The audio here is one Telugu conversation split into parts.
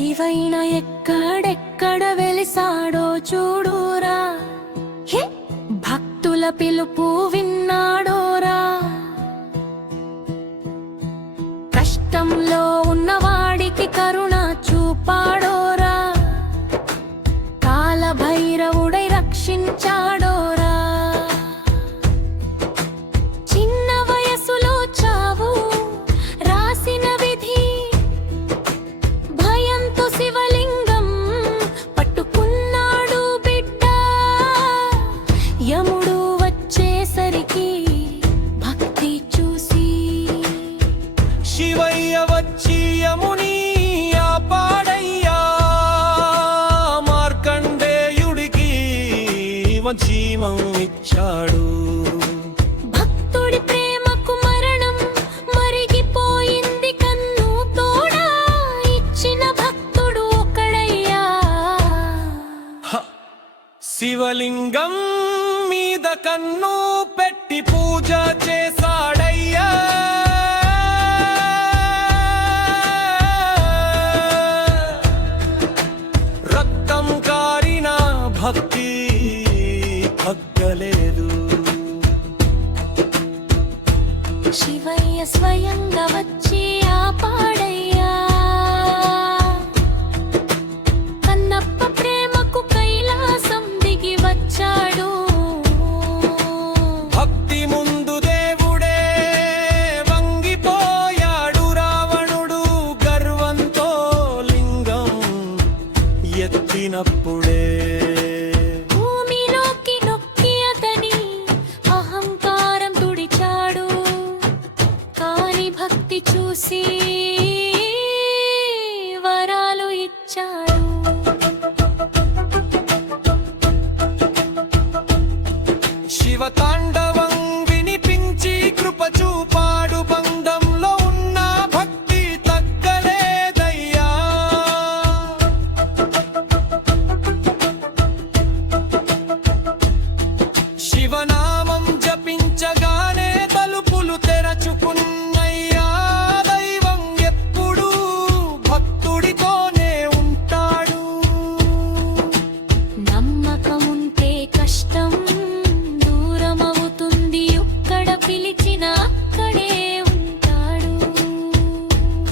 శివైన ఎక్కడెక్కడ వెలిసాడో చూడురా, భక్తుల పిలుపు విన్నాడోరా. కష్టంలో ఉన్నవాడికి కరుణ చూపాడోరా, కాలభైరవుడై రక్షించాడోరా. చిన్న వయసులో చావు రాసిన విధి, భయంతో శివలింగం పట్టుకున్నాడు బిడ్డ. యముడు వచ్చేసరికి భక్తి చూసి శివయ్య వచ్చి యముని ఆపాడయ్యా. మార్కండేయుడికి జీవం ఇచ్చాడు. భక్తుడి ప్రేమకు మరణం మరిగిపోయింది, కన్ను తోడా ఇచ్చిన భక్తుడు ఒకడయ్యా. శివలింగం మీద కన్ను పెట్టి పూజ చేశాడయ్యా. రక్తం కారిన భక్తి తగ్గలేదు. శివయ్య స్వయంగా వచ్చి ఆపాడయ్యా. కన్నప్ప ప్రేమకు కైలాసం దిగి వచ్చాడు. భక్తి ముందు దేవుడే వంగిపోయాడు. రావణుడు గర్వంతో లింగం ఎత్తినప్పుడే భూమిలోకి నొక్కి అతని అహంకారం తుడిచాడు. కాని భక్తి చూసి వరాలు ఇచ్చాడు. శివ తాండవం వినిపించి కృప చూపాడు. బంధంలో ఉన్న భక్తి తగ్గలేదయ్యా. శివనామం జపించగానే తలుపులు తెరచుకున్నయ్యా. దైవం ఎప్పుడూ భక్తుడితోనే ఉంటాడు. నమ్మకముంటే కష్టం దూరమవుతుంది, ఎక్కడ పిలిచిన అక్కడే ఉంటాడు.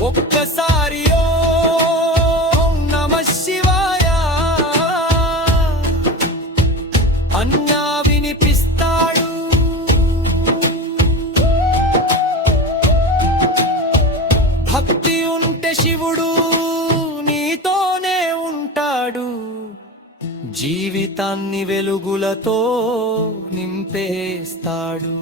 ఒక్కసారి ఓం నమః శివాయ అన్నా వినిపిస్తాడు. భక్తి ఉంటే శివుడు నీతోనే ఉంటాడు. జీవితాన్ని వెలుగులతో నింపేస్తాడు.